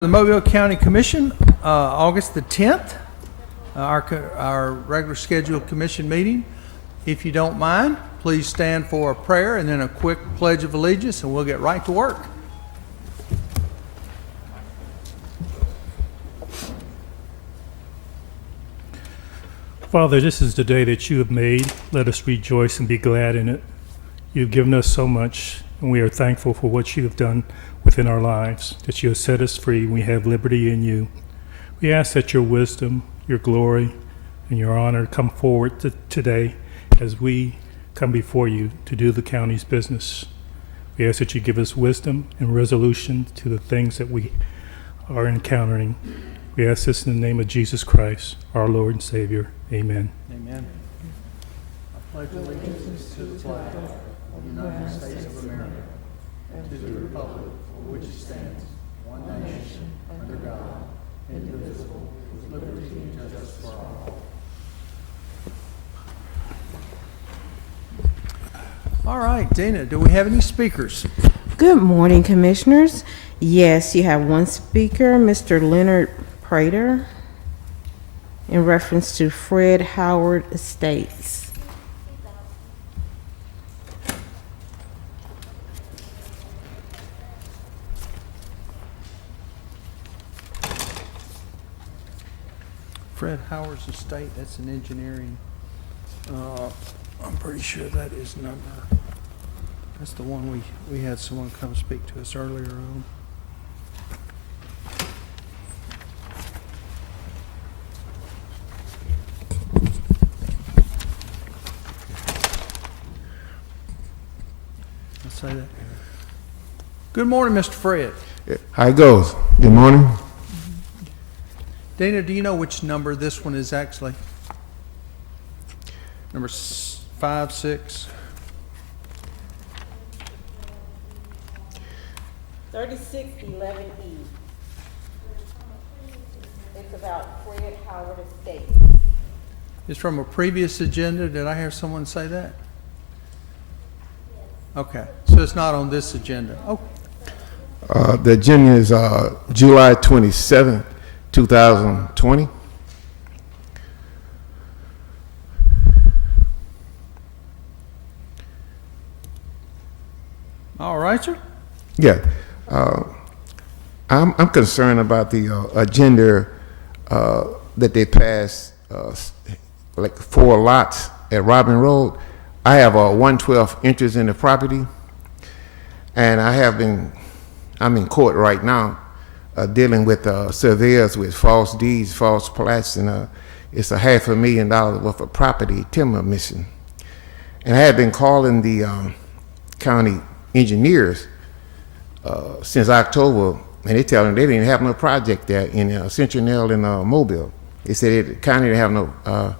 The Mobile County Commission, August the 10th, our regular scheduled commission meeting. If you don't mind, please stand for a prayer and then a quick pledge of allegiance, and we'll get right to work. Father, this is the day that you have made. Let us rejoice and be glad in it. You've given us so much, and we are thankful for what you have done within our lives, that you have set us free. We have liberty in you. We ask that your wisdom, your glory, and your honor come forward today as we come before you to do the county's business. We ask that you give us wisdom and resolution to the things that we are encountering. We ask this in the name of Jesus Christ, our Lord and Savior. Amen. Amen. I pledge allegiance to the flag of the United States of America and to the republic for which it stands, one nation, under God, indivisible, with liberty and justice for all. All right, Dana, do we have any speakers? Good morning, Commissioners. Yes, you have one speaker, Mr. Leonard Prater, in reference to Fred Howard Estates. Fred Howard's estate, that's an engineering, I'm pretty sure that is number, that's the one we had someone come speak to us earlier on. Let's say that. Good morning, Mr. Fred. How it goes? Good morning. Dana, do you know which number this one is actually? Number 5, 6? 3611E. It's about Fred Howard Estates. It's from a previous agenda. Did I hear someone say that? Okay, so it's not on this agenda. Oh, The agenda is July 27th, 2020. all right, sir. Yeah. I'm concerned about the agenda that they passed, like 4 lots at Robin Road. I have a 1/12 interest in the property, and I'm in court right now dealing with surveyors with false deeds, false plats, and it's a $500,000 worth of property timber missing. And I have been calling the county engineers since October, and they tell them they didn't have no project there in Central and Mobile. They said the county didn't have no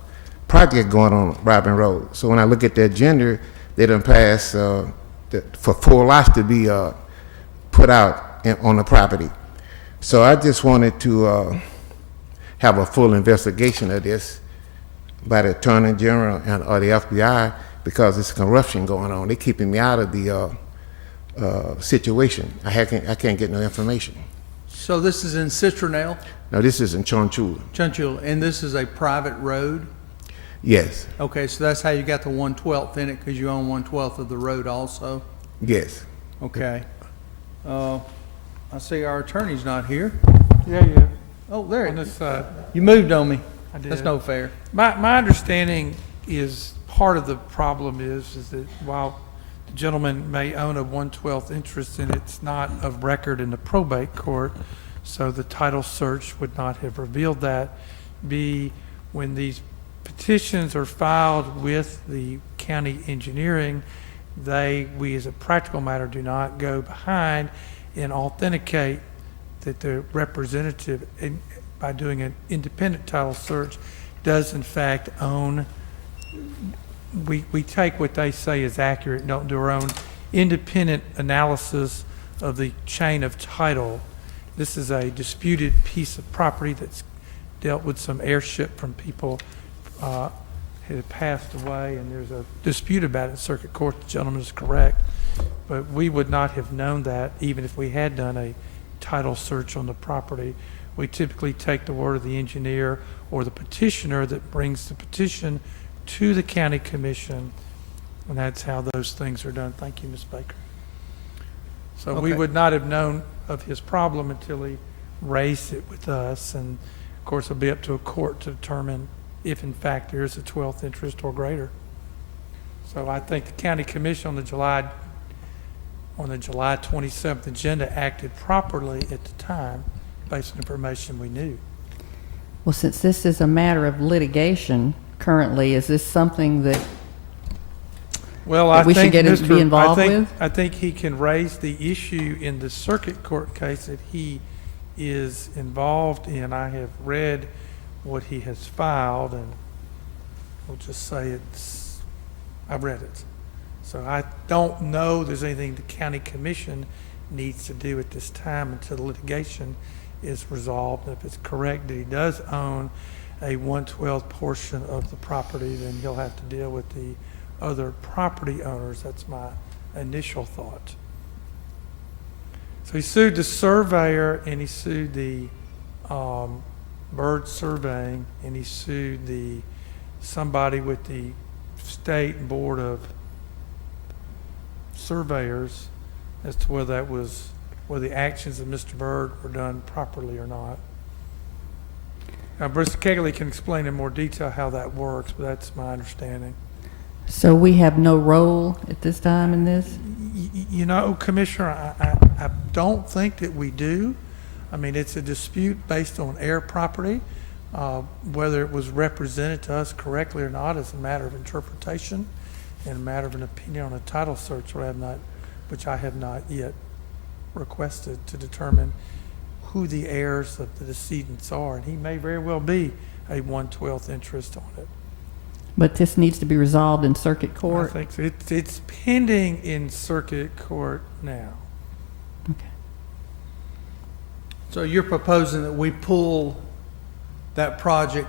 project going on Robin Road. So when I look at the agenda, they done pass for 4 lots to be put out on the property. So I just wanted to have a full investigation of this by the Attorney General or the FBI, because there's corruption going on. They're keeping me out of the situation. I can't get no information. So this is in Citronelle, No, this is in Chonchula. Chunchula, and this is a private road? Yes, Okay, so that's how you got the 1/12 in it, because you own 1/12 of the road also? yes. Okay. I see our attorney's not here. Yeah. Oh, there On it this is. side. You moved on me. I did. That's no fair. My understanding is part of the problem is that while the gentleman may own a 1/12 interest in it, it's not of record in the probate court, so the title search would not have revealed that. B, when these petitions are filed with the county engineering, we as a practical matter do not go behind and authenticate that the representative, by doing an independent title search, does in fact own. We take what they say is accurate, don't do our own independent analysis of the chain of title. This is a disputed piece of property that's dealt with some heirship from people had passed away, and there's a dispute about it in circuit court. The gentleman is correct, but we would not have known that even if we had done a title search on the property. We typically take the word of the engineer or the petitioner that brings the petition to the county commission, and that's how those things are done. Thank you, Ms. Baker. So we Okay. would not have known of his problem until he raised it with us, and of course, it'll be up to a court to determine if in fact there is a 12th interest or greater. So I think the county commission on the July 27th agenda acted properly at the time based on information we knew. Well, since this is a matter of litigation currently, is this something that, Well, that I we should think get in- Mr. be involved I think, with? I think he can raise the issue in the circuit court case that he is involved in. I have read what he has filed, and we'll just say I've read it. So I don't know there's anything the county commission needs to do at this time until the litigation is resolved. If it's correct that he does own a 1/12 portion of the property, then he'll have to deal with the other property owners. That's my initial thought. So he sued the surveyor, and he sued the bird surveying, and he sued somebody with the state board of surveyors as to whether the actions of Mr. Byrd were done properly or not. Now, Bristol Kegley can explain in more detail how that works, but that's my understanding. so we have no role at this time in this? You know, Commissioner, I don't think that we do. I mean, it's a dispute based on air property. Whether it was represented to us correctly or not is a matter of interpretation and a matter of an opinion on a title search, which I have not yet requested to determine who the heirs of the decedents are. And he may very well be a 1/12 interest on it. But this needs to be resolved in circuit I court? think so. It's pending in circuit court now. Okay. So you're proposing that we pull that project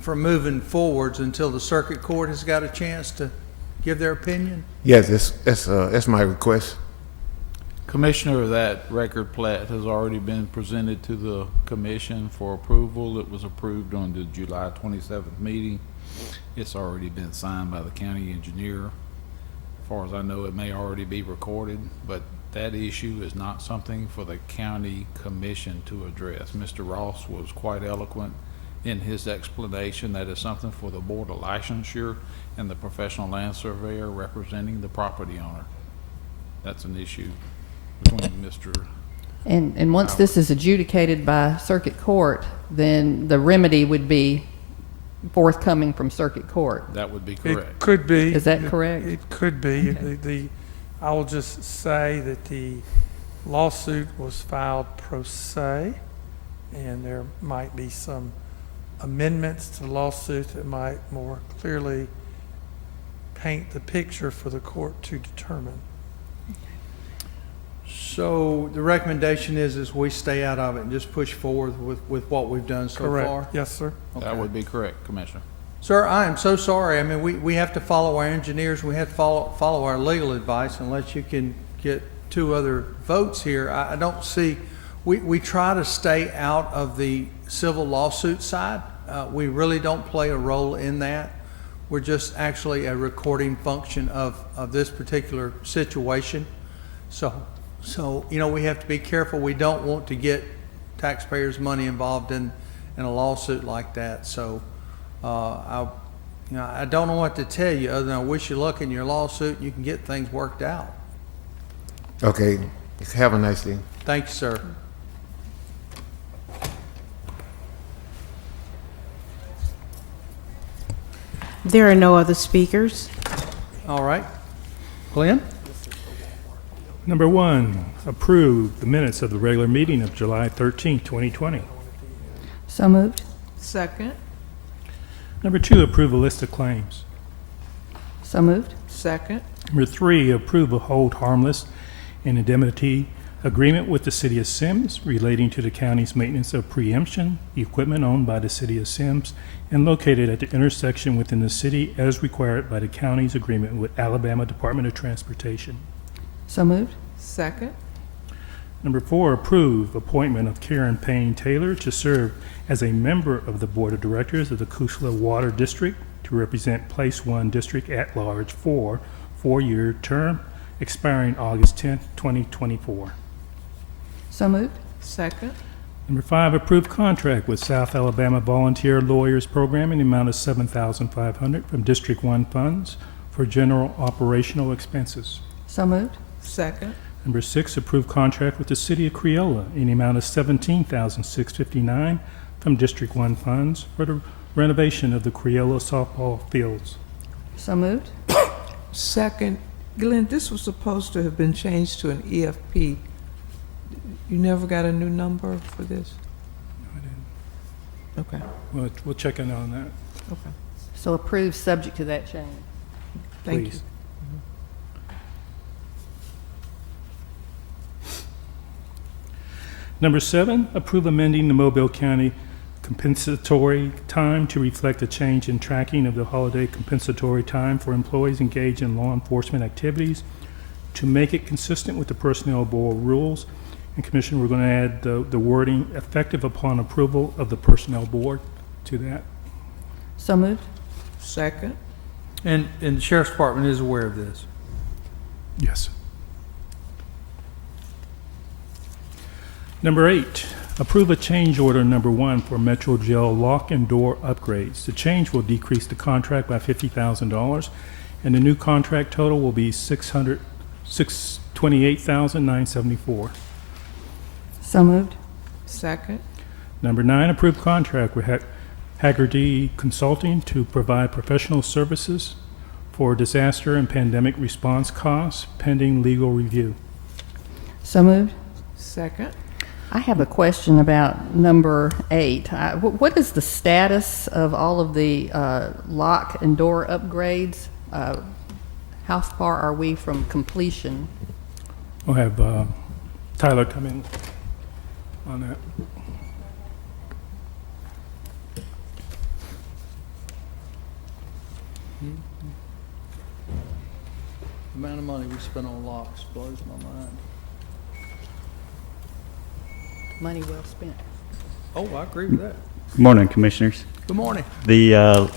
from moving forwards until the circuit court has got a chance to give their opinion? Yes, that's my request. Commissioner, that record plat has already been presented to the commission for approval. It was approved on the July 27th meeting. It's already been signed by the county engineer. As far as I know, it may already be recorded, but that issue is not something for the county commission to address. Mr. Ross was quite eloquent in his explanation. That is something for the board of licensure and the professional land surveyor representing the property owner. That's an issue between Mr. And once this is adjudicated by circuit court, then the remedy would be forthcoming from circuit court. That would be It correct. could be. Is that correct? It could be. Okay. I will just say that the lawsuit was filed pro se, and there might be some amendments to the lawsuit that might more clearly paint the picture for the court to determine. So the recommendation is we stay out of it and just push forward with what we've done so far? Correct. Yes, sir. That Okay. would be correct, Commissioner. Sir, I am so sorry. I mean, we have to follow our engineers, we have to follow our legal advice unless you can get two other votes here. I don't see, we try to stay out of the civil lawsuit side. We really don't play a role in that. We're just actually a recording function of this particular situation. So, you know, we have to be careful. We don't want to get taxpayers' money involved in a lawsuit like that. So, I don't know what to tell you other than I wish you luck in your lawsuit and you can get things worked out. Okay, have a nice day. Thank you, sir. There are no other speakers. All right. Glenn? Number 1, approve the minutes of the regular meeting of July 13, 2020. So moved? Second. Number 2, approve a list of claims. So moved? Second. Number 3, approve a hold harmless and indemnity agreement with the City of Sims relating to the county's maintenance of preemption equipment owned by the City of Sims and located at the intersection within the city as required by the county's agreement with Alabama Department of Transportation. So moved? Second. Number 4, approve appointment of Karen Payne Taylor to serve as a member of the Board of Directors of the Kusla Water District to represent Place 1 District at Large for 4-year term expiring August 10, 2024. So moved. Second. Number 5, approve contract with South Alabama Volunteer Lawyers Program in the amount of $7,500 from District 1 funds for general operational expenses. So moved. Second. Number 6, approve contract with the City of Creola in the amount of $17,659 from District 1 funds for the renovation of the Creola softball fields. So moved. Second, Glenn, this was supposed to have been changed to an EFP. You never got a new number for this? Okay, We'll check in on that, okay. So approved, subject to that change. Thank you. please. Number 7, approve amending the Mobile County compensatory time to reflect a change in tracking of the holiday compensatory time for employees engaged in law enforcement activities to make it consistent with the Personnel Board rules. And Commissioner, we're going to add the wording effective upon approval of the Personnel Board to that. So moved. Second, And the Sheriff's Department is aware of this. Yes. Number 8, approve a change order number 1 for Metro Jail lock and door upgrades. The change will decrease the contract by $50,000, and the new contract total will be $628,974. So moved. second, Number 9, approve contract with Haggerty Consulting to provide professional services for disaster and pandemic response costs pending legal review. So moved. second. I have a question about number 8. What is the status of all of the lock and door upgrades? How far are we from completion? We'll have Tyler come in on that. The amount of money we spent on locks blows my mind. Money well spent. Oh, I agree with that. Good morning, Commissioners. Good morning. The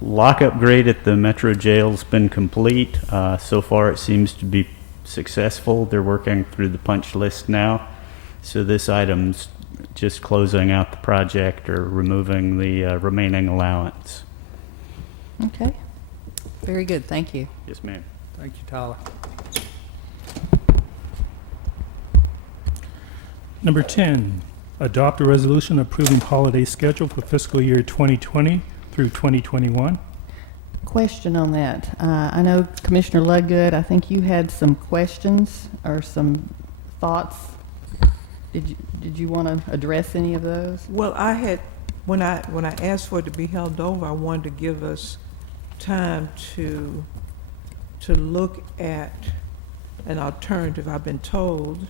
lock upgrade at the Metro Jail's been complete. So far, it seems to be successful. They're working through the punch list now. So this item's just closing out the project or removing the remaining allowance. Okay. Very good. Thank you. Yes, ma'am. Thank you, Tyler. Number 10, adopt a resolution approving holiday schedule for fiscal year 2020 through 2021. Question on that. I know Commissioner Ludgood, I think you had some questions or some thoughts. Did you want to address any of those? Well, I had, when I asked for it to be held over, I wanted to give us time to look at an alternative. I've been told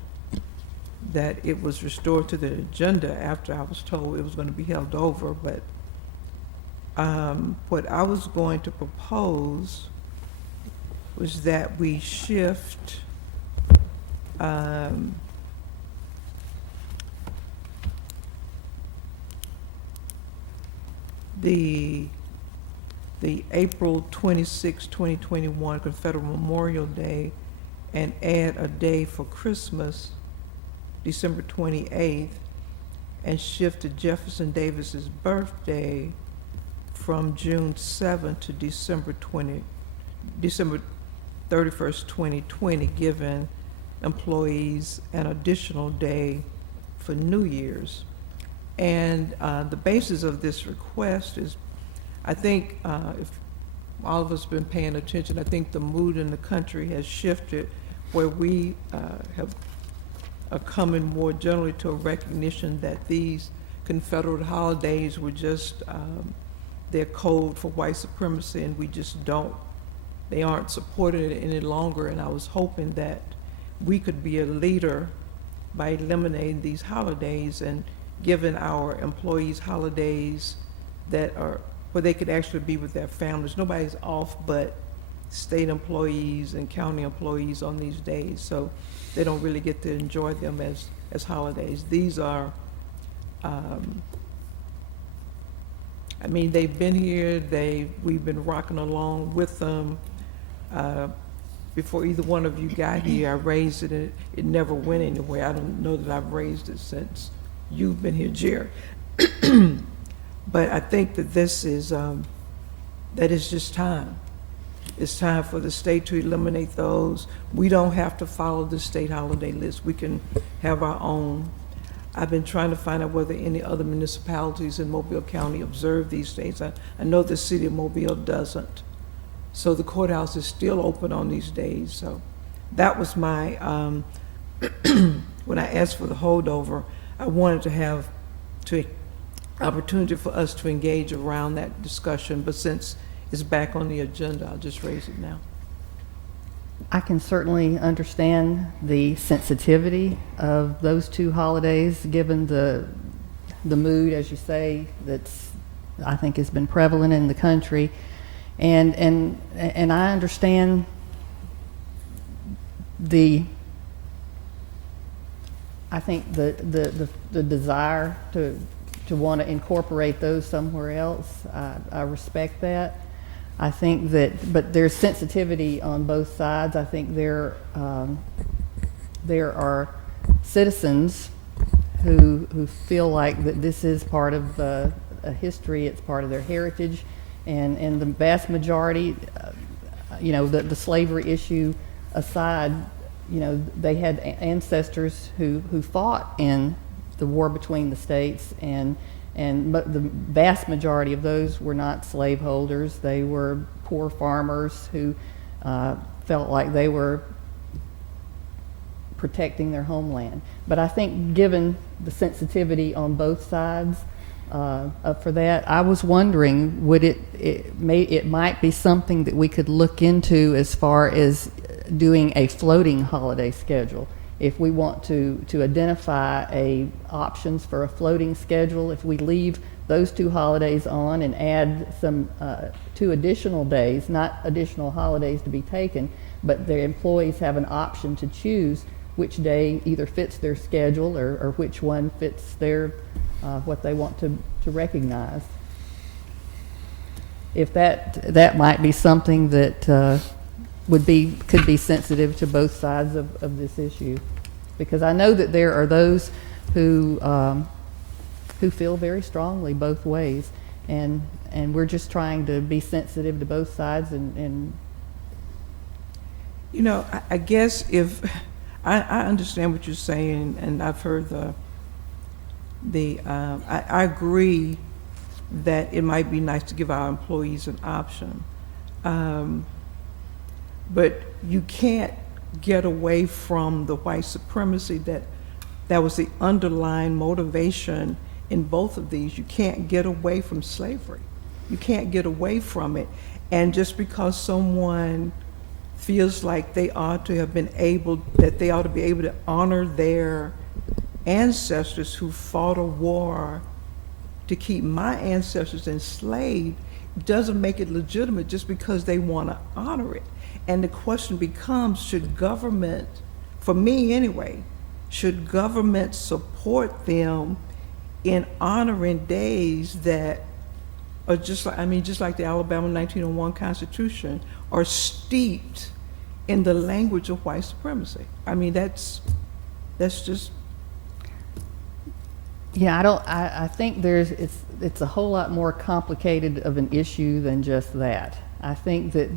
that it was restored to the agenda after I was told it was going to be held over, but what I was going to propose was that we shift the April 26, 2021 Confederate Memorial Day and add a day for Christmas, December 28th, and shift to Jefferson Davis's birthday from June 7th to December 31st, 2020, giving employees an additional day for New Year's. And the basis of this request is, I think if all of us have been paying attention, I think the mood in the country has shifted where we are coming more generally to a recognition that these Confederate holidays were just their code for white supremacy, and we just they aren't supported any longer. And I was hoping that we could be a leader by eliminating these holidays and giving our employees holidays that are where they could actually be with their families. Nobody's off but state employees and county employees on these days, so they don't really get to enjoy them as as holidays. These are, I mean, they've been here, we've been rocking along with them. Before either one of you got here, I raised it, it never went anywhere. I don't know that I've raised it since you've been here, Jerry. But I think that this is, that is just time. It's time for the state to eliminate those. We don't have to follow the state holiday list. We can have our own. I've been trying to find out whether any other municipalities in Mobile County observe these days. I know the city of Mobile doesn't. So the courthouse is still open on these days. So that was my, when I asked for the holdover, I wanted to have opportunity for us to engage around that discussion, but since it's back on the agenda, I'll just raise it now. I can certainly understand the sensitivity of those two holidays, given the mood, as you say, that's, I think, has been prevalent in the country, and I understand I think the desire to want to incorporate those somewhere else. I respect that. I think that, but there's sensitivity on both sides. I think there are citizens who feel like that this is part of a history, it's part of their heritage, and the vast majority, the slavery issue aside, they had ancestors who fought in the war between the states, but the vast majority of those were not slaveholders. They were poor farmers who felt like they were protecting their homeland. But I think given the sensitivity on both sides for that, I was wondering, would it might be something that we could look into as far as doing a floating holiday schedule. If we want to identify options for a floating schedule, if we leave those two holidays on and add some 2 additional days, not additional holidays to be taken, but the employees have an option to choose which day either fits their schedule or which one fits their what they want to recognize. If that might be something that could be sensitive to both sides of this issue, because I know that there are those who feel very strongly both ways, and we're just trying to be sensitive to both sides. And I guess if I understand what you're saying, and I've heard I agree that it might be nice to give our employees an option. But you can't get away from the white supremacy that was the underlying motivation in both of these. You can't get away from slavery. You can't get away from it. And just because someone feels like they ought to be able to honor their ancestors who fought a war to keep my ancestors enslaved, doesn't make it legitimate just because they want to honor it. And the question becomes, should government, for me anyway, should government support them in honoring days that are just like the Alabama 1901 Constitution, are steeped in the language of white supremacy? I mean, that's just. yeah, I think it's a whole lot more complicated of an issue than just that. I think that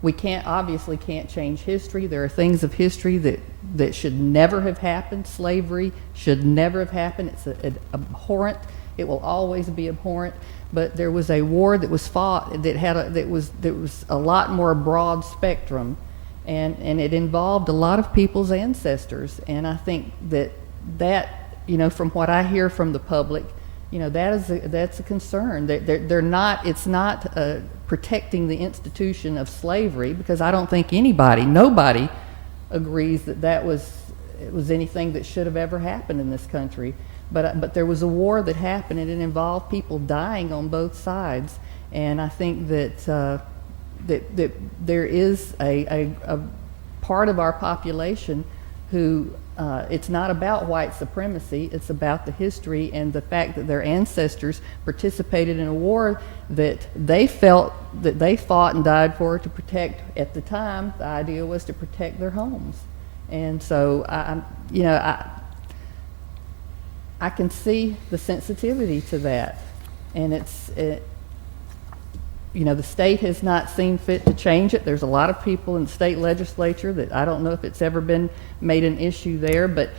we obviously can't change history. There are things of history that should never have happened. Slavery should never have happened. It's abhorrent. It will always be abhorrent. But there was a war that was fought that was a lot more broad spectrum, and it involved a lot of people's ancestors. And I think that from what I hear from the public, that's a concern. They're not. It's not protecting the institution of slavery, because I don't think nobody agrees that it was anything that should have ever happened in this country. But there was a war that happened, and it involved people dying on both sides. And I think that there is a part of our population who it's not about white supremacy. It's about the history and the fact that their ancestors participated in a war that they felt that they fought and died for to protect. At the time, the idea was to protect their homes. And so, I can see the sensitivity to that. And the state has not seen fit to change it. There's a lot of people in the state legislature that I don't know if it's ever been made an issue there, but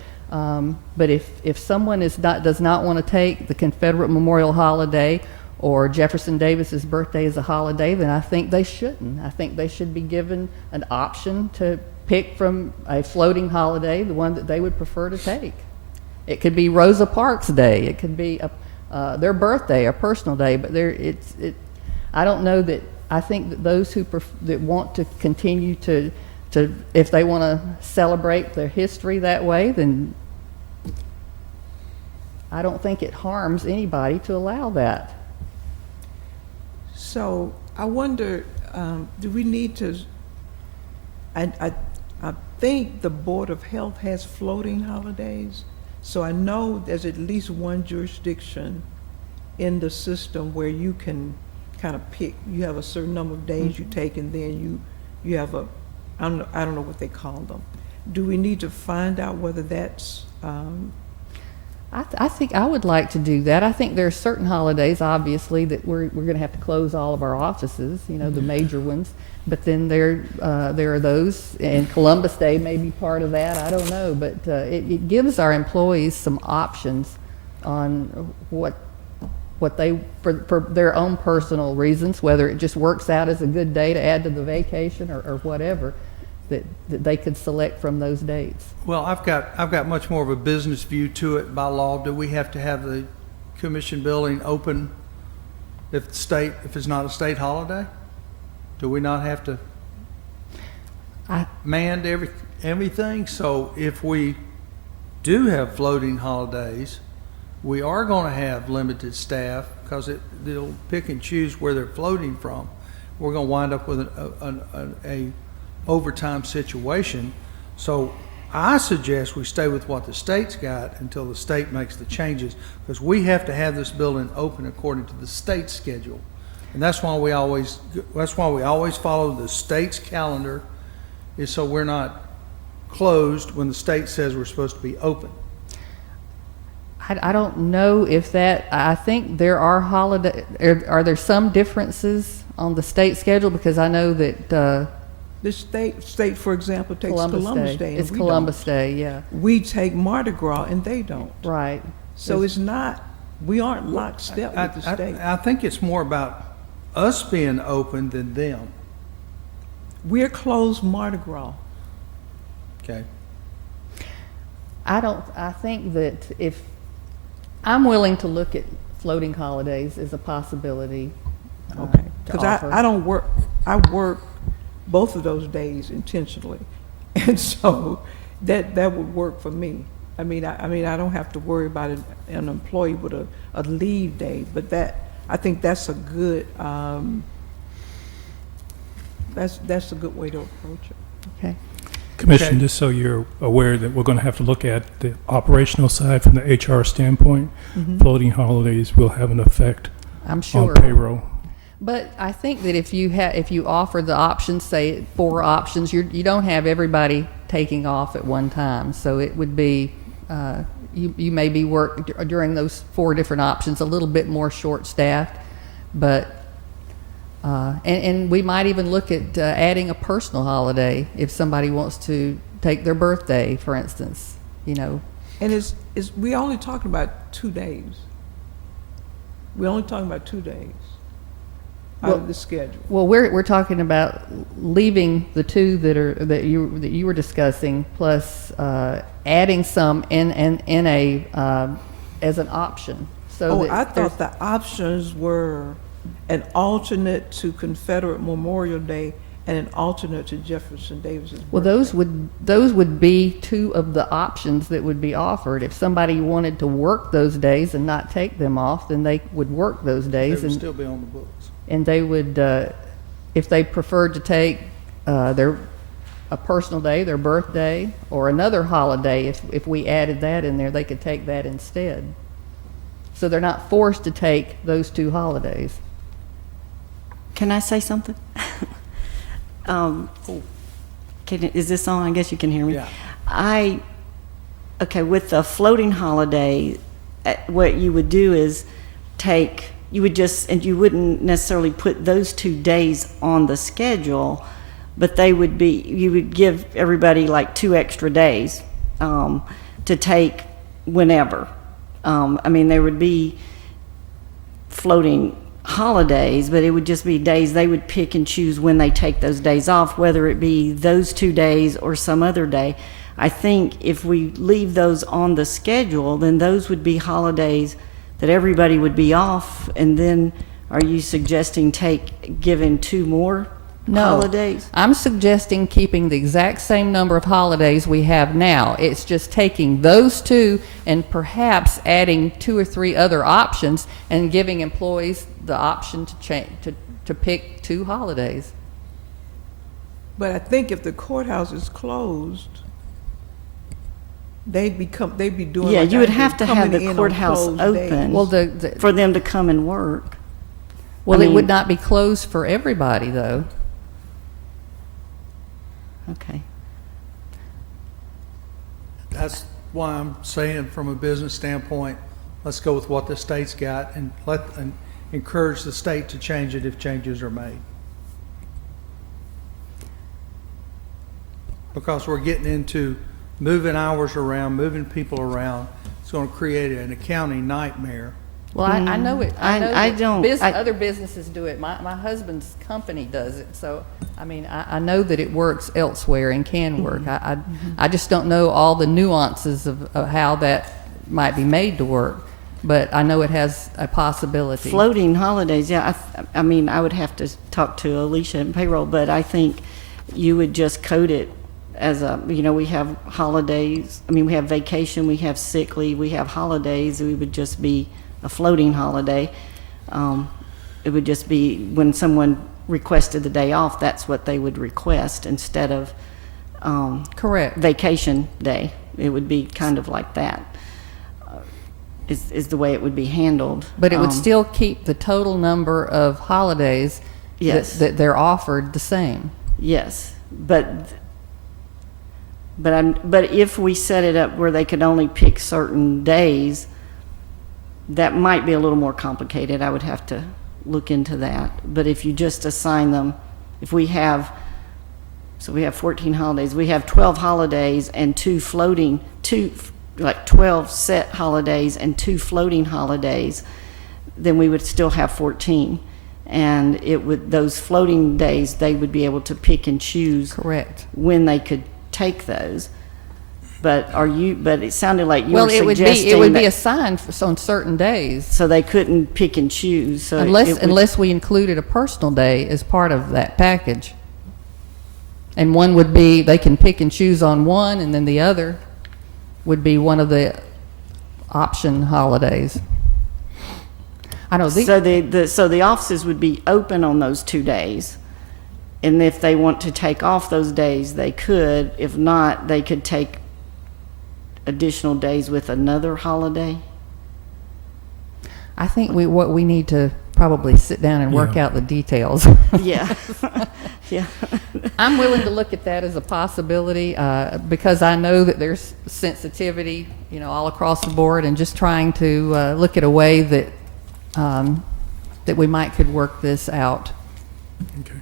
if someone does not want to take the Confederate Memorial Holiday or Jefferson Davis's birthday as a holiday, then I think they shouldn't. I think they should be given an option to pick from a floating holiday, the one that they would prefer to take. It could be Rosa Parks Day. It could be their birthday, a personal day, but I don't know that. I think that those that want to continue to if they want to celebrate their history that way, then I don't think it harms anybody to allow that. So I wonder, do we need to, I think the Board of Health has floating holidays. So I know there's at least one jurisdiction in the system where you can kind of pick, you have a certain number of days you take, and then you have I don't know what they call them. Do we need to find out whether that's, I think I would like to do that. I think there are certain holidays, obviously, that we're going to have to close all of our offices, the major ones. But then there are those, and Columbus Day may be part of that. I don't know, but it gives our employees some options on what they, for their own personal reasons, whether it just works out as a good day to add to the vacation or whatever, that they could select from those dates. Well, I've got much more of a business view to it. By law, do we have to have the commission building open if it's not a state holiday? Do we not have to man everything? So if we do have floating holidays, we are going to have limited staff because they'll pick and choose where they're floating from. We're going to wind up with a overtime situation. So I suggest we stay with what the state's got until the state makes the changes, because we have to have this building open according to the state schedule. And that's why we always follow the state's calendar, is so we're not closed when the state says we're supposed to be open. I don't know if that, I think there are are there some differences on the state schedule? Because I know that the state, for example, takes Columbus Day. And it's we Columbus don't. Day, yeah. We take Mardi Gras and they don't. Right. So it's not, we aren't lockstep with the state. I think it's more about us being open than them. We're closed Mardi Gras. Okay. I think that if, I'm willing to look at floating holidays as a possibility. Okay. To Because offer. I work both of those days intentionally. And so that would work for me. I mean, I don't have to worry about an employee with a leave day, but I think that's a good, that's a good way to approach it. Okay. Commissioner, Okay. just so you're aware that we're going to have to look at the operational side from the HR standpoint. Floating holidays will have an effect I'm sure. on payroll. But I think that if you offer the options, say 4 options, you don't have everybody taking off at one time. So it would be, you may be during those 4 different options a little bit more short-staffed, but and we might even look at adding a personal holiday if somebody wants to take their birthday, for instance. And we're only talking about 2 days. We're only talking about 2 days out of the schedule. Well, we're talking about leaving the 2 that you were discussing, plus adding some in a as an option. So I thought the options were an alternate to Confederate Memorial Day and an alternate to Jefferson Davis's well, birthday. those would be 2 of the options that would be offered. If somebody wanted to work those days and not take them off, then they would work those They days, would still be on the books. and they would, if they preferred to take their a personal day, their birthday, or another holiday. If we added that in there, they could take that instead. So they're not forced to take those 2 holidays. Can I say something? Is this on? I guess you can hear me. Yeah. Okay, with the floating holiday, what you would do is you wouldn't necessarily put those 2 days on the schedule, but you would give everybody like 2 extra days to take whenever. There would be floating holidays, but it would just be days they would pick and choose when they take those days off, whether it be those 2 days or some other day. I think if we leave those on the schedule, then those would be holidays that everybody would be off. And then are you suggesting giving 2 more holidays? I'm suggesting keeping the exact same number of holidays we have now. It's just taking those 2 and perhaps adding 2 or 3 other options and giving employees the option to pick 2 holidays. But I think if the courthouse is closed, they'd be doing. Yeah, like you I would do, have to have coming the in on courthouse closed open. days. Well, for them to come and work. it would not be closed for everybody, though. Okay. That's why I'm saying from a business standpoint, let's go with what the state's got and encourage the state to change it if changes are made. Because we're getting into moving hours around, moving people around. It's going to create an accounting nightmare. Well, I know it. I know I that don't- I- other businesses do it. My husband's company does it. So, I know that it works elsewhere and can work. I just don't know all the nuances of how that might be made to work. But I know it has a possibility. Floating holidays, yeah. I would have to talk to Alicia in payroll, but I think you would just code it as we have holidays. We have vacation, we have sick leave, we have holidays. It would just be a floating holiday. It would just be when someone requested the day off, that's what they would request instead of Correct. vacation day. It would be kind of like that. Is the way it would be handled. But it would still keep the total number of holidays Yes. that they're offered the same. Yes, but if we set it up where they could only pick certain days, that might be a little more complicated. I would have to look into that. But if you just assign them, we have 14 holidays, we have 12 holidays and 12 set holidays and 2 floating holidays, then we would still have 14. And those floating days, they would be able to pick and choose Correct. when they could take those. But it sounded like you were It would suggesting be that, assigned on certain days. so they couldn't pick and choose. So Unless we included a personal day as part of that package. And one would be, they can pick and choose on one, and then the other would be one of the option holidays. I know so the offices would be open on those 2 days. And if they want to take off those days, they could. If not, they could take additional days with another holiday. I think what we need to probably sit down and work out the details. Yeah. Yeah. I'm willing to look at that as a possibility because I know that there's sensitivity, all across the board, and just trying to look at a way that that we could work this out. Okay.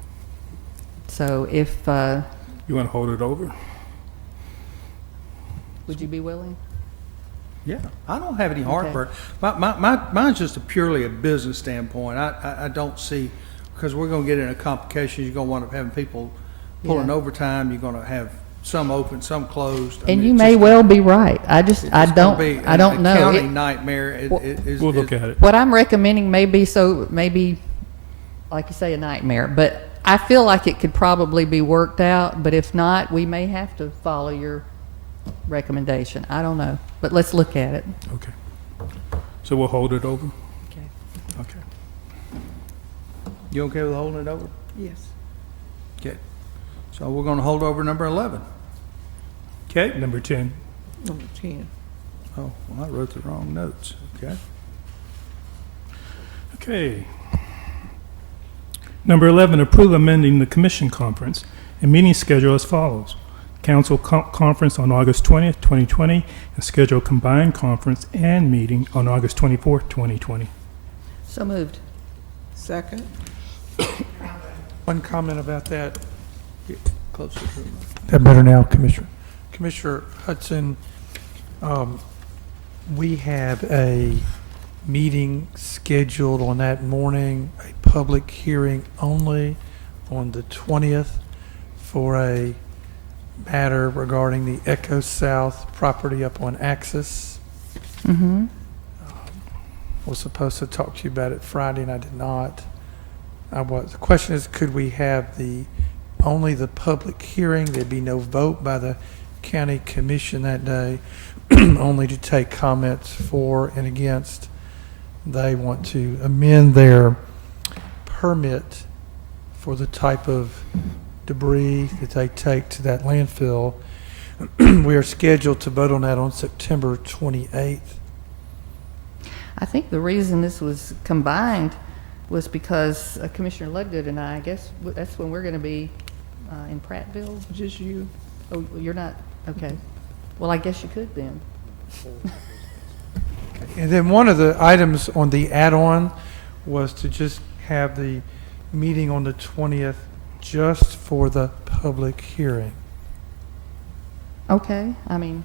So if You want to hold it over? would you be willing? Yeah, I don't have any heartburn. Okay. Mine's just purely a business standpoint. I don't see, because we're going to get into complications. You're going to wind up having people pulling Yeah. overtime. You're going to have some open, some closed. And you may well be right. I don't know. Accounting nightmare. We'll look at it. What I'm recommending may be, like you say, a nightmare, but I feel like it could probably be worked out, but if not, we may have to follow your recommendation. I don't know, but let's look at it. Okay. So we'll hold it over? Okay. Okay. You okay with holding it over? Yes. Okay. So we're gonna hold over number 11. Okay, number 10. Number 10. Oh, well, I wrote the wrong notes, okay? Okay. Number 11, approve amending the commission conference and meeting schedule as follows. Council conference on August 20th, 2020, and schedule combined conference and meeting on August 24th, 2020. So moved. Second. One comment about that. Get closer to the mic. That better now, Commissioner. Commissioner Hudson, we have a meeting scheduled on that morning, a public hearing only on the 20th for a matter regarding the Echo South property up on Axis. Mm-hmm. Was supposed to talk to you about it Friday, and I did not. The question is, could we have only the public hearing? There'd be no vote by the county commission that day, only to take comments for and against. They want to amend their permit for the type of debris that they take to that landfill. We are scheduled to vote on that on September 28th. I think the reason this was combined was because Commissioner Ludgood and I guess that's when we're going to be in Prattville. Just you. Oh, you're not? Okay. Well, I guess you could then. And then one of the items on the add-on was to just have the meeting on the 20th just for the public hearing. Okay. I mean,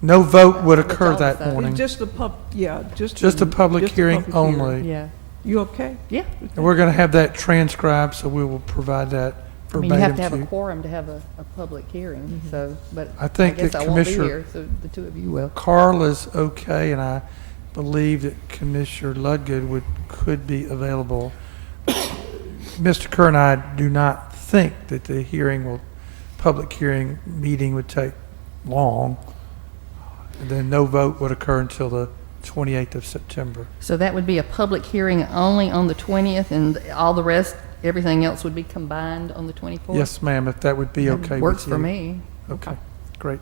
No vote would Let's occur all that decide. morning. Just the Just a public hearing only. yeah. You okay? Yeah. And we're going to have that transcribed, so we will provide that I mean, you have verbatim to have to a you. quorum to have a public hearing, so, but I think guess that I won't be Commissioner here, so the two of you will. Carl is okay, and I believe that Commissioner Ludgood could be available. Mr. Kerr and I do not think that the public hearing meeting would take long. And then no vote would occur until the 28th of September. So that would be a public hearing only on the 20th, and all the rest, everything else would be combined on the 24th? Yes, ma'am, if that would be That okay with you. Works for me. Okay, great.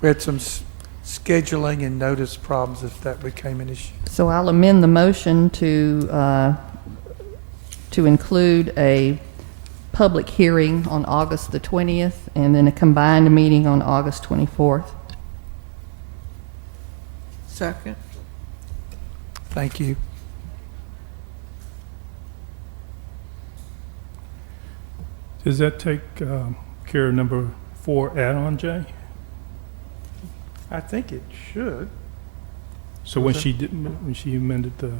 We had some scheduling and notice problems if that became an issue. So I'll amend the motion to include a public hearing on August the 20th, and then a combined meeting on August 24th. Second. Thank you. Does that take care of number 4 add-on, Jay? I think it should. So when she amended the,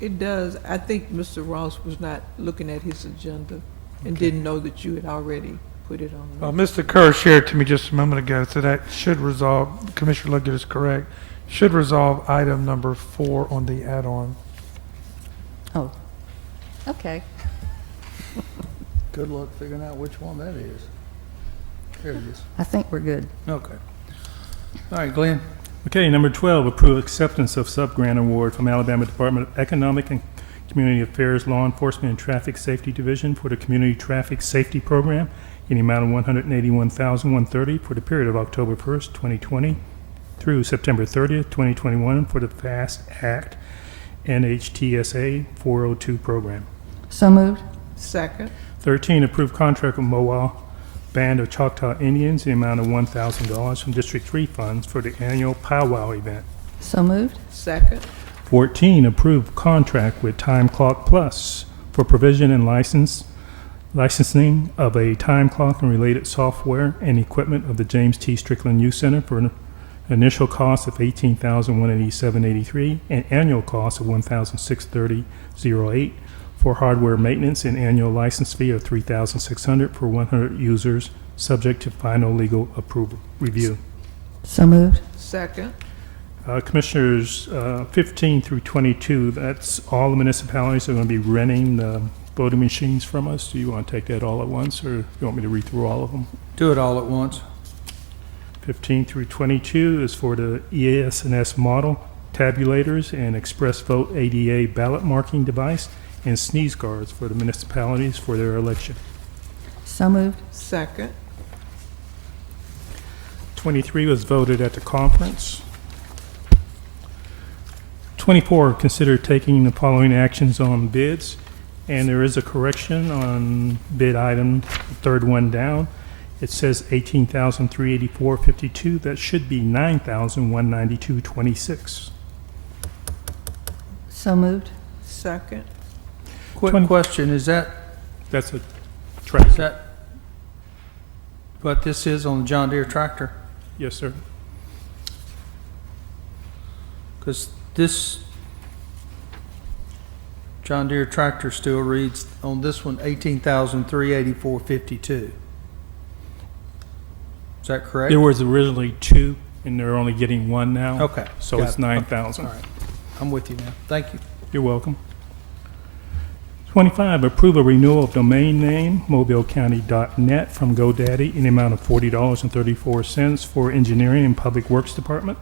It does. I think Mr. Ross was not looking at his agenda and Okay. didn't know that you had already put it on. Well, Mr. Kerr shared to me just a moment ago, so that should resolve, Commissioner Ludgood is correct, should resolve item number 4 on the add-on. Oh, okay. Good luck figuring out which one that is. There it is. I think we're good. Okay. All right, Glenn. okay, number 12, approve acceptance of sub-grant award from Alabama Department of Economic and Community Affairs Law Enforcement and Traffic Safety Division for the Community Traffic Safety Program in the amount of $181,130 for the period of October 1st, 2020 through September 30th, 2021 for the FAST Act NHTSA 402 program. So moved. Second. 13, approve contract with MOA Band of Choctaw Indians in the amount of $1,000 from District 3 funds for the annual powwow event. So moved. Second. 14, approve contract with Time Clock Plus for provision and licensing of a time clock and related software and equipment of the James T. Strickland Youth Center for an initial cost of $18,187.83 and annual cost of $1,630.08 for hardware maintenance and annual license fee of $3,600 for 100 users, subject to final legal approval review. So moved. Second. Commissioners, 15 through 22, that's all the municipalities that are going to be renting the voting machines from us. Do you want to take that all at once, or you want me to read through all of them? Do it all at once. 15 through 22 is for the ES&S model, tabulators, and express vote ADA ballot marking device, and sneeze guards for the municipalities for their election. So moved. Second. 23 was voted at the conference. 24, consider taking the following actions on bids. And there is a correction on bid item, the third one down. It says $18,384.52. That should be $9,192.26. So moved. Second. Quick 20. question, is that That's a tractor. what this is on the John Deere tractor? Yes, sir. Because this John Deere tractor still reads on this one $18,384.52. Is that correct? There was originally two, and they're only getting one now. Okay. So got it's it. 9,000. All right. I'm with you now. Thank you. You're welcome. 25, approve a renewal of domain name, mobilecounty.net from GoDaddy in the amount of $40.34 for engineering and public works department.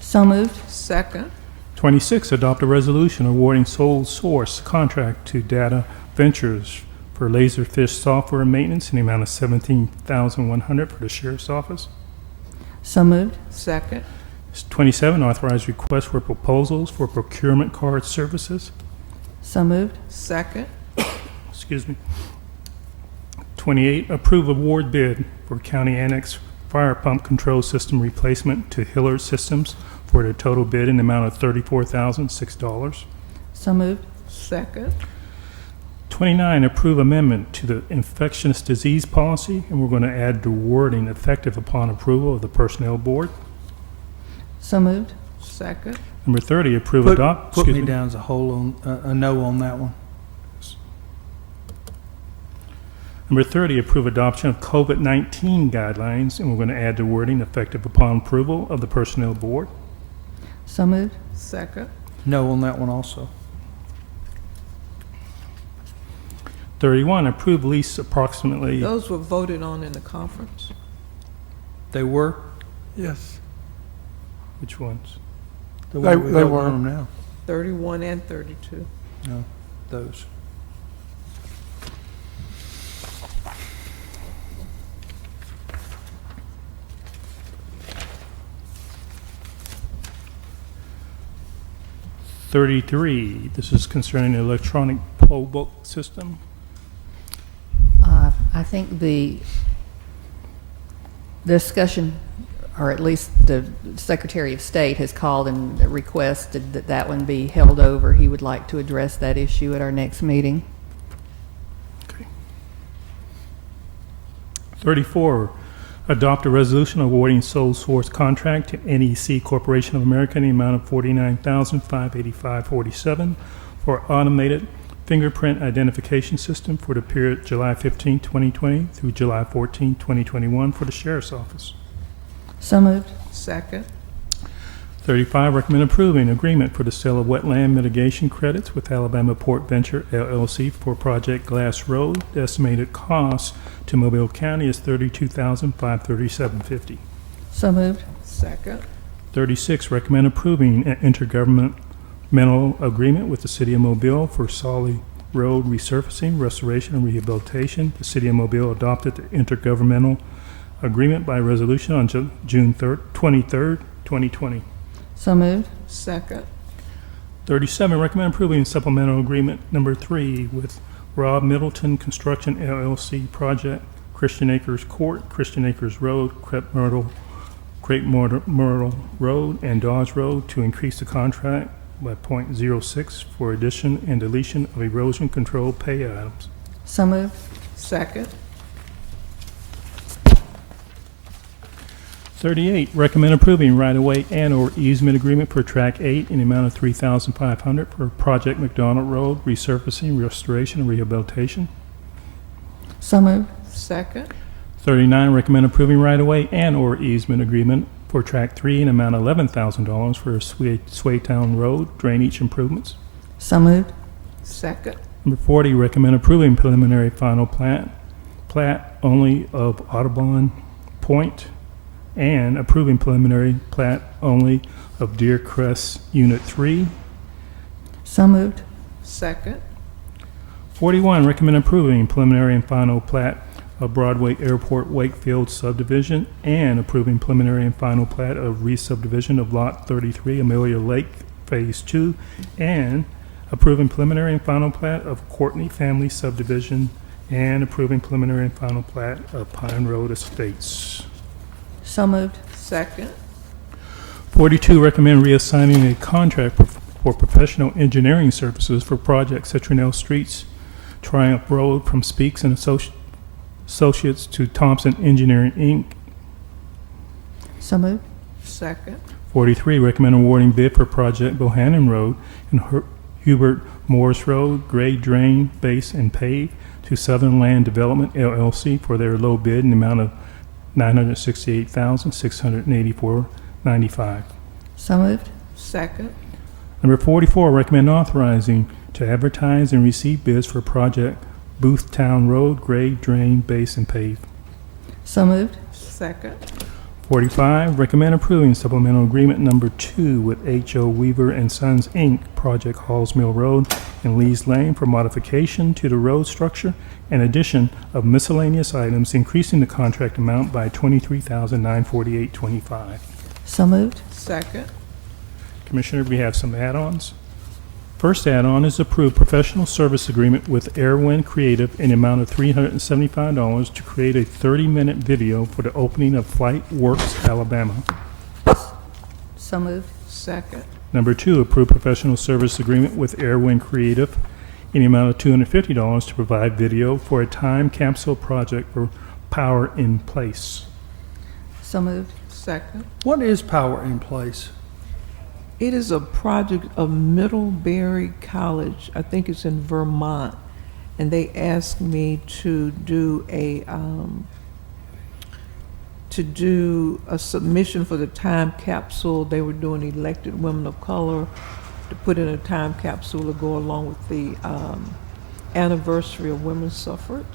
So moved. Second. 26, adopt a resolution awarding sole source contract to Data Ventures for Laserfish software maintenance in the amount of $17,100 for the sheriff's office. So moved. Second. 27, authorize request for proposals for procurement card services. So moved. Second. Excuse me. 28, approve award bid for county annex fire pump control system replacement to Hillard Systems for the total bid in the amount of $34,006. So moved. Second. 29, approve amendment to the infectious disease policy, and we're going to add the wording effective upon approval of the personnel board. So moved. Second. Number 30, approve Put adopt. me excuse me. down as a whole on a no on that one. Number 30, approve adoption of COVID-19 guidelines, and we're going to add the wording effective upon approval of the personnel board. So moved. Second. No on that one also. 31, approve lease approximately. Those were voted on in the conference. They were? Yes. Which ones? The They- one we they vote were. on them now. 31 and 32. No, those. This is concerning the electronic poll book system. I think the discussion, or at least the Secretary of State has called and requested that that one be held over. He would like to address that issue at our next meeting. 34, adopt a resolution awarding sole source contract to NEC Corporation of America in the amount of $49,585.47 for automated fingerprint identification system for the period July 15, 2020 through July 14, 2021 for the Sheriff's Office. So moved. Second. 35, recommend approving agreement for the sale of wetland mitigation credits with Alabama Port Venture LLC for Project Glass Road. The estimated cost to Mobile County is $32,537.50. So moved. Second. 36, recommend approving an intergovernmental agreement with the City of Mobile for Solid Road resurfacing, restoration, and rehabilitation. The City of Mobile adopted the intergovernmental agreement by resolution on June 23rd, 2020. So moved. Second. 37, recommend approving supplemental agreement number 3 with Rob Middleton Construction LLC project, Christian Acres Court, Christian Acres Road, Crepe Myrtle Road, and Dodge Road to increase the contract by .06 for addition and deletion of erosion control pay items. So moved. Second. 38, recommend approving right-of-way and/or easement agreement for Track 8 in the amount of $3,500 for Project McDonald Road resurfacing, restoration, and rehabilitation. So moved. Second. 39, recommend approving right-of-way and/or easement agreement for Track 3 in the amount of $11,000 for Swaytown Road drainage improvements. So moved. Second. Number 40, recommend approving preliminary final plat only of Audubon Point and approving preliminary plat only of Deer Crest Unit 3. So moved. Second. 41, recommend approving preliminary and final plat of Broadway Airport Wakefield subdivision and approving preliminary and final plat of re-subdivision of Lot 33 Amelia Lake Phase 2 and approving preliminary and final plat of Courtney Family subdivision and approving preliminary and final plat of Pine Road Estates. So moved. Second. 42, recommend reassigning a contract for professional engineering services for project Citronelle Streets, Triumph Road from Speaks and Associates to Thompson Engineering, Inc. So moved. Second. 43, recommend awarding bid for project Bohannon Road and Hubert Morris Road, grade, drain, base, and pave to Southern Land Development, LLC, for their low bid in the amount of $968,684.95. So moved. Second. Number 44, recommend authorizing to advertise and receive bids for project Boothtown Road, grade, drain, base, and pave. So moved. Second. 45, recommend approving supplemental agreement number 2 with H.O. Weaver and Sons, Inc., project Halls Mill Road and Lees Lane for modification to the road structure and addition of miscellaneous items, increasing the contract amount by $23,948.25. So moved. Second. Commissioner, we have some add-ons. First add-on is approved professional service agreement with Airwind Creative in the amount of $375 to create a 30-minute video for the opening of Flight Works Alabama. So moved. Second. Number 2, approved professional service agreement with Airwind Creative in the amount of $250 to provide video for a time capsule project for Power in Place. So moved. Second. What is Power in Place? It is a project of Middlebury College. I think it's in Vermont. And they asked me to do a submission for the time capsule. They were doing elected women of color to put in a time capsule to go along with the anniversary of women's suffrage,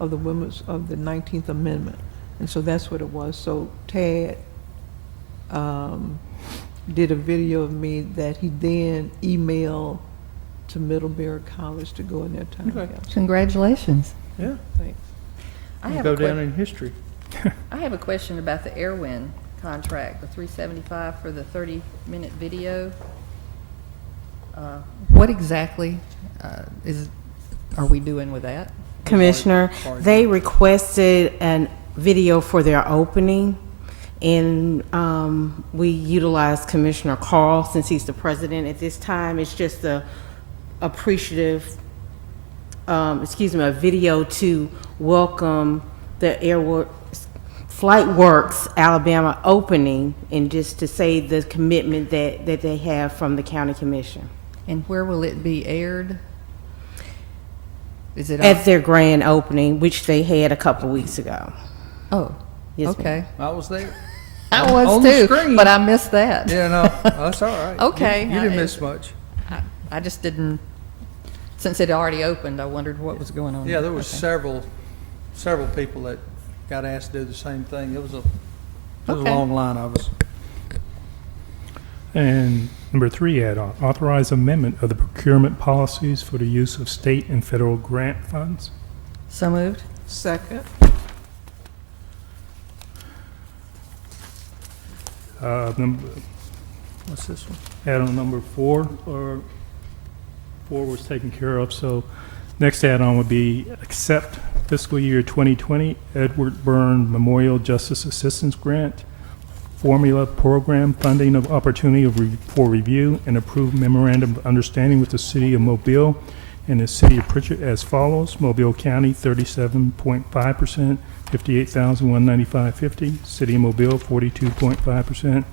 of the 19th Amendment. And so that's what it was. So Tad did a video of me that he then emailed to Middlebury College to go in their time Okay. capsule. Congratulations. Yeah, Thanks. I have, go a down in history. I have a question about the Airwind contract, the $375 for the 30-minute video. What exactly are we doing with that? Commissioner, they requested a video for their opening, and we utilized Commissioner Carl since he's the president at this time. It's just a appreciative, a video to welcome the Flight Works Alabama opening, and just to say the commitment that they have from the county commission. And where will it be aired? Is it At their grand opening, which they had a couple of weeks ago. Oh, Yes, ma'am. okay. I was there. I was On the too, screen. but I missed that. Yeah, no, that's all right. Okay. You didn't miss much. I just didn't, since it already opened, I wondered what was going on. Yeah, there was Okay. several people that got asked to do the same thing. It was a Okay. long line of us. And number 3, add-on, authorize amendment of the procurement policies for the use of state and federal grant funds. So moved. Second. What's this one? Add-on number 4, or 4 was taken care of, so next add-on would be accept fiscal year 2020 Edward Byrne Memorial Justice Assistance Grant Formula Program Funding of Opportunity for Review and approve memorandum of understanding with the City of Mobile and the City of Pritchard as follows. Mobile County 37.5%, $58,195.50. City of Mobile 42.5%,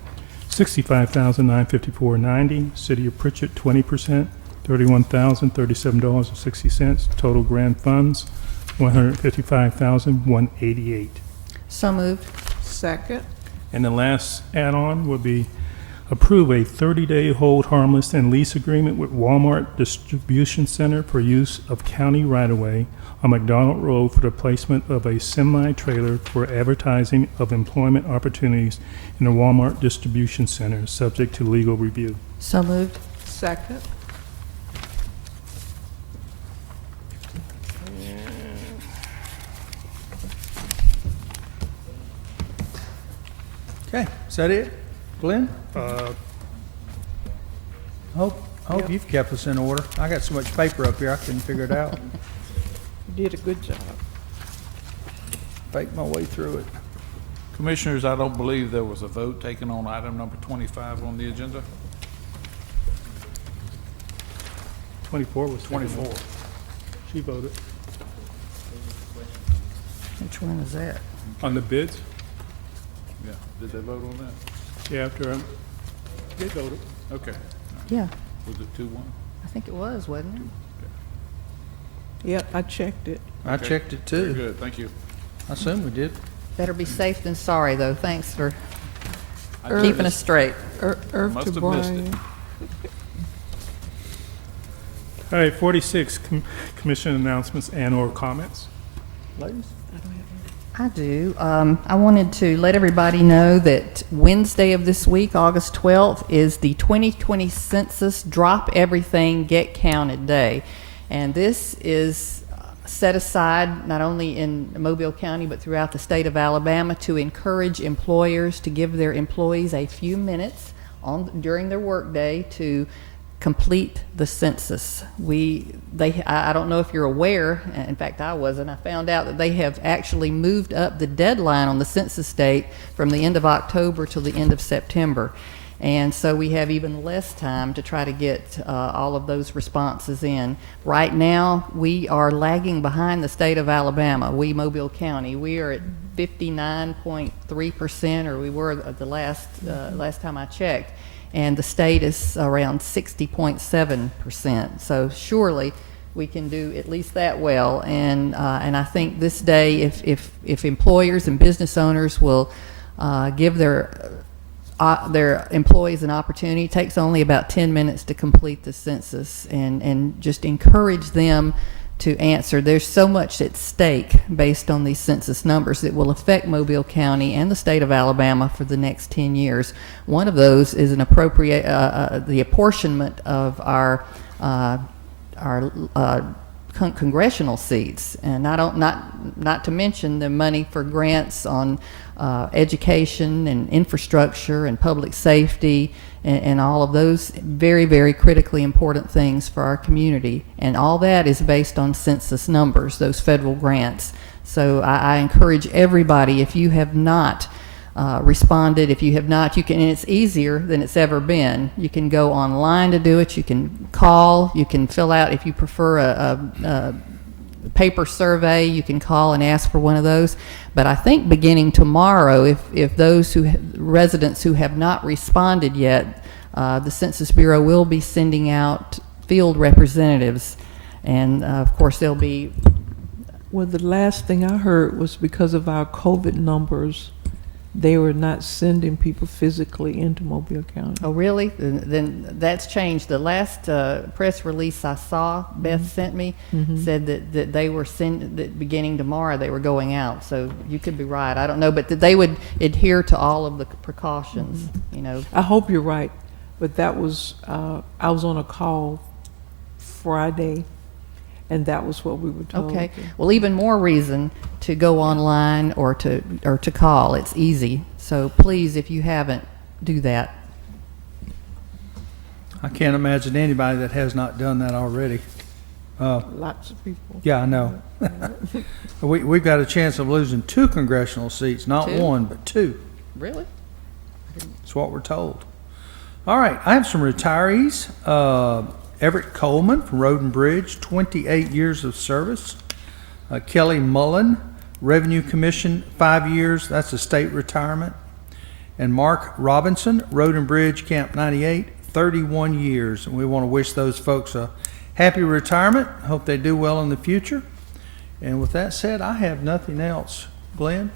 $65,954.90. City of Pritchard 20%, $31,037.60. Total grant funds $155,188. So moved. Second. And the last add-on would be approve a 30-day hold harmless and lease agreement with Walmart Distribution Center for use of county right-of-way on McDonald Road for the placement of a semi-trailer for advertising of employment opportunities in the Walmart Distribution Center, subject to legal review. So moved. Second. Okay, is that it? Glenn? Hope you've kept us in order. I got so much paper up here, I couldn't figure it out. You did a good job. Fake my way through it. Commissioners, I don't believe there was a vote taken on item number 25 on the agenda. 24 was. 24. She voted. Which one is that? On the bids? Yeah, did they vote on that? Yeah, after, they voted. Okay. Yeah, Was it 2-1? I think it was, wasn't it? Yep, I checked it. I Okay. checked it Very too. good, thank you. I assume we did. Better be safe than sorry, though. Thanks for I keeping us just- straight. Earth Must to have missed it. Brian. All right, 46, commission announcements and/or comments. Ladies? I do. I wanted to let everybody know that Wednesday of this week, August 12th, is the 2020 Census Drop Everything, Get Counted Day. And this is set aside not only in Mobile County but throughout the state of Alabama to encourage employers to give their employees a few minutes during their workday to complete the census. I don't know if you're aware, in fact I wasn't, I found out that they have actually moved up the deadline on the census date from the end of October till the end of September. And so we have even less time to try to get all of those responses in. Right now, we are lagging behind the state of Alabama. We, Mobile County, we are at 59.3%, or we were at the last time I checked. And the state is around 60.7%. So surely we can do at least that well. And I think this day, if employers and business owners will give their employees an opportunity, it takes only about 10 minutes to complete the census, and just encourage them to answer. There's so much at stake based on these census numbers that will affect Mobile County and the state of Alabama for the next 10 years. One of those is the apportionment of our congressional seats, and not to mention the money for grants on education and infrastructure and public safety and all of those very, very critically important things for our community. And all that is based on census numbers, those federal grants. So I encourage everybody, if you have not responded, if you have not, you can, and it's easier than it's ever been. You can go online to do it, you can call, you can fill out, if you prefer a paper survey, you can call and ask for one of those. But I think beginning tomorrow, if those residents who have not responded yet, the Census Bureau will be sending out field representatives, and of course they'll be. Well, the last thing I heard was because of our COVID numbers, they were not sending people physically into Mobile County. Oh, really? Then that's changed. The last press release I saw, Beth sent me, said that they were that beginning tomorrow they were going out. So you could be right. I don't know, but that they would adhere to all of the precautions. You know. I hope you're right, but that was I was on a call Friday, and that was what we were told. Okay. Well, even more reason to go online or to call. It's easy. So please, if you haven't, do that. I can't imagine anybody that has not done that already. Lots of people. Yeah, I know. We've got a chance of losing 2 congressional seats, not 2? 1, but 2. Really? That's what we're told. All right, I have some retirees. Everett Coleman from Road and Bridge, 28 years of service. Kelly Mullen, Revenue Commission, 5 years. That's a state retirement. And Mark Robinson, Road and Bridge, Camp 98, 31 years. And we want to wish those folks a happy retirement. Hope they do well in the future. And with that said, I have nothing else. Glenn?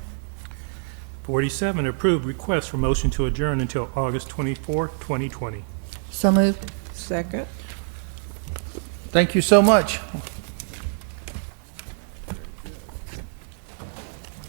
47, approved request for motion to adjourn until August 24, 2020. So moved. Second. Thank you so much.